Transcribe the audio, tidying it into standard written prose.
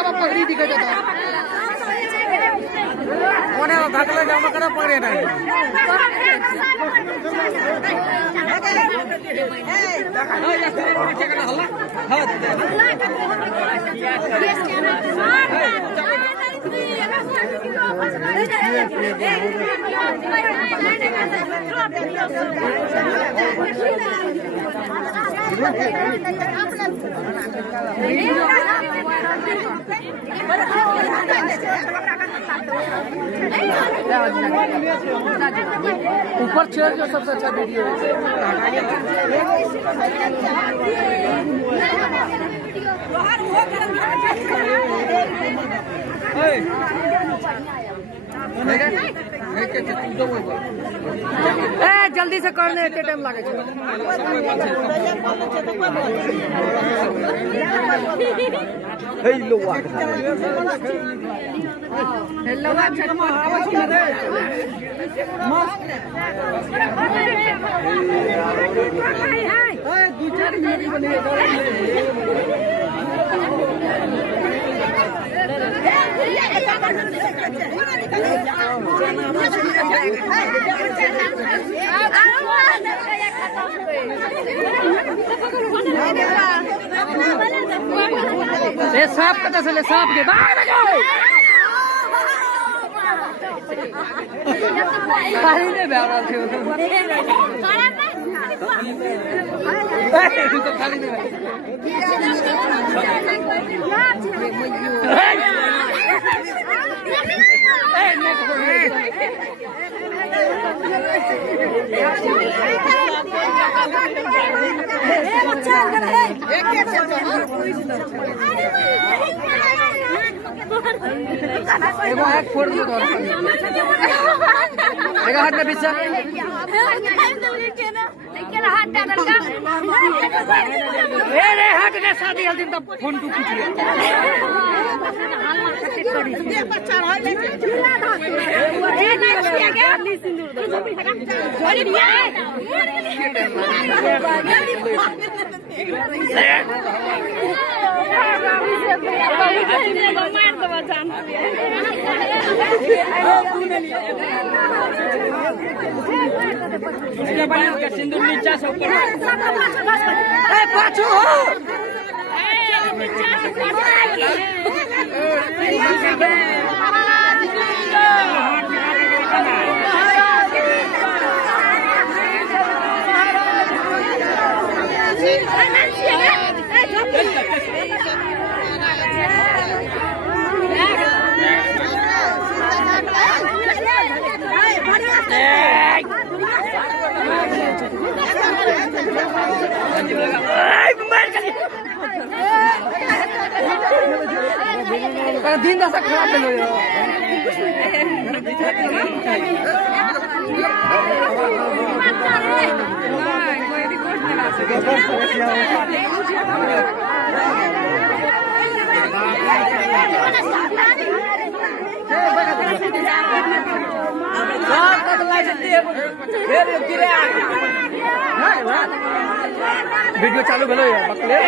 अब पकड़ी दिखे तो कोने भागले जामा करे पकड़े ना ऊपर चेयर जो सबसे अच्छा वीडियो है। जल्दी से करने एते टाइम लागे छै हेलो ले सांप कतऽ से ले सांप के भाग खाली नहीं बैठा थे तो खाली नहीं हाथ में पीछे हाथ ने शादी हल्दी तब फोन टू खींच लिया सिंदूर नीचा से ऊपर पाछू हो दिन दशा खराब वीडियो चालू भेलो यार बकले